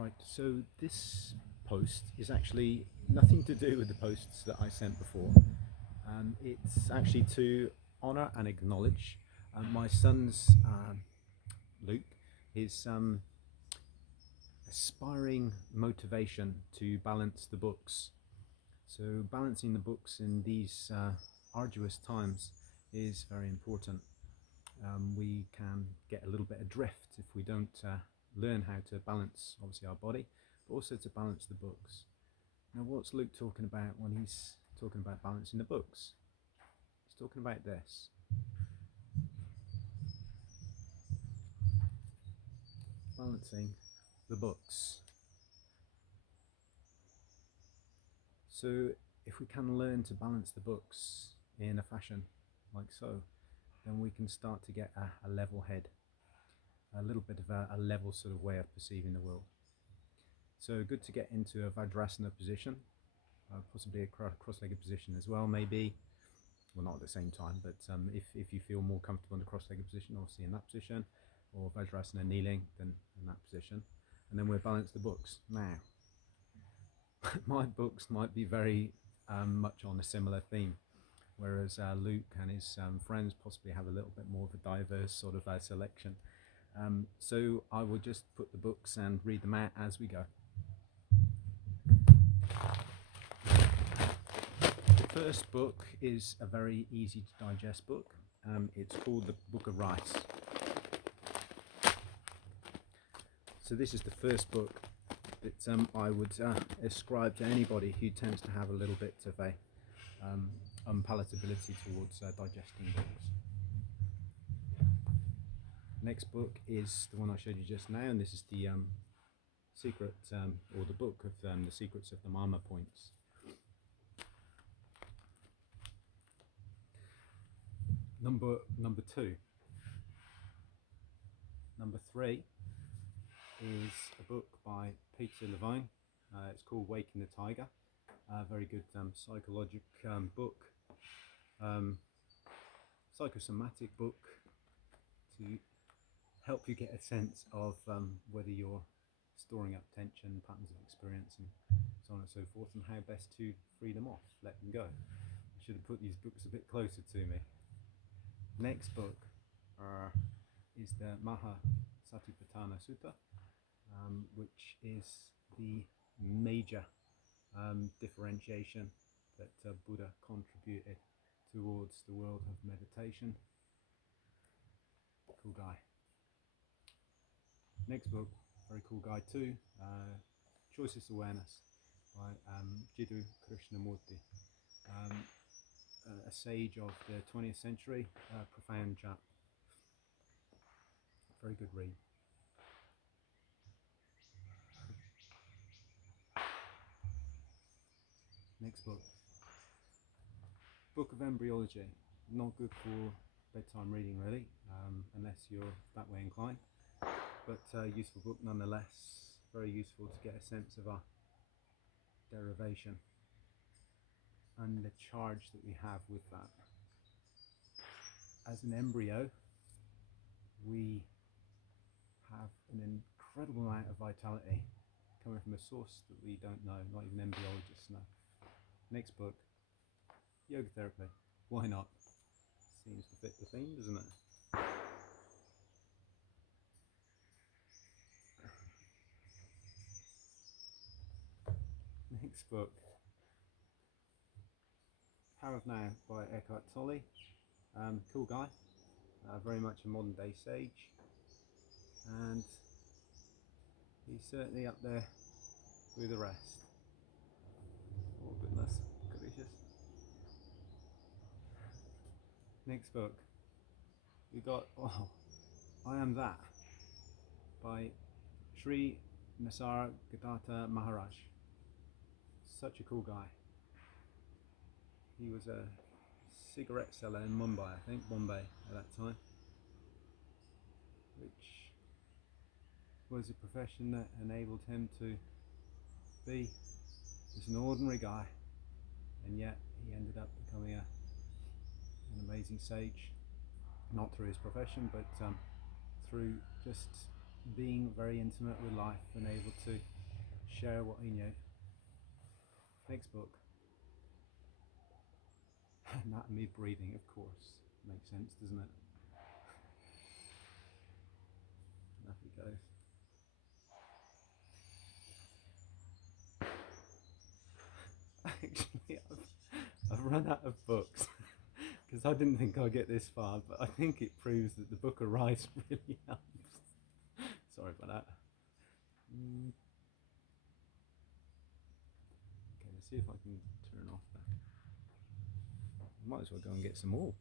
Right, so this post is actually nothing to do with the posts that I sent before. It's actually to honour and acknowledge my son's Luke, his aspiring motivation to balance the books. So balancing the books in these arduous times is very important. We can get a little bit adrift if we don't learn how to balance, obviously, our body, but also to balance the books. Now, what's Luke talking about when he's talking about balancing the books? He's talking about this. Balancing the books. So if we can learn to balance the books in a fashion like so, then we can start to get a level head, a little bit of a level sort of way of perceiving the world. So good to get into a Vajrasana position, possibly a cross-legged position as well, maybe. Well, not at the same time, but if you feel more comfortable in the cross-legged position, obviously in that position, or Vajrasana kneeling, then in that position. And then we'll balance the books. Now, my books might be very much on a similar theme, whereas Luke and his friends possibly have a little bit more of a diverse sort of selection. So I will just put the books and read them out as we go. The first book is a very easy to digest book. It's called the Book of Rice. So this is the first book that I would ascribe to anybody who tends to have a little bit of a unpalatability towards digesting books. Next book is the one I showed you just now, and this is the secret, or the book of the secrets of the Mama points. Number two. Number three is a book by Peter Levine. It's called Waking the Tiger. A very good psychologic book, psychosomatic book to help you get a sense of whether you're storing up tension, patterns of experience, and so on and so forth, and how best to free them off, let them go. I should have put these books a bit closer to me. Next book is the Maha Satipatthana Sutta, which is the major differentiation that Buddha contributed towards the world of meditation. Cool guy. Next book, very cool guy too, Choiceless Awareness by Jiddu Krishnamurti, a sage of the 20th century, profound chap. Very good read. Next book, Book of Embryology. Not good for bedtime reading really, unless you're that way inclined, but useful book nonetheless. Very useful to get a sense of our derivation and the charge that we have with that. As an embryo, we have an incredible amount of vitality coming from a source that we don't know, not even embryologists know. Next book, Yoga Therapy. Why not? Seems to fit the theme, doesn't it? Next book, Power of Now by Eckhart Tolle. Cool guy, very much a modern day sage, and he's certainly up there with the rest. Oh goodness gracious. Next book, we got I Am That by Sri Nisargadatta Maharaj. Such a cool guy. He was a cigarette seller in Mumbai, I think, Bombay at that time, which was a profession that enabled him to be just an ordinary guy, and yet he ended up becoming an amazing sage, not through his profession, but through just being very intimate with life and able to share what he knew. Next book. Anatomy of breathing, of course. Makes sense, doesn't it? And off he goes. Actually, I've run out of books because I didn't think I'd get this far, but I think it proves that the book of rice really helps. Sorry about that. Okay, let's see if I can turn off that. Might as well go and get some more.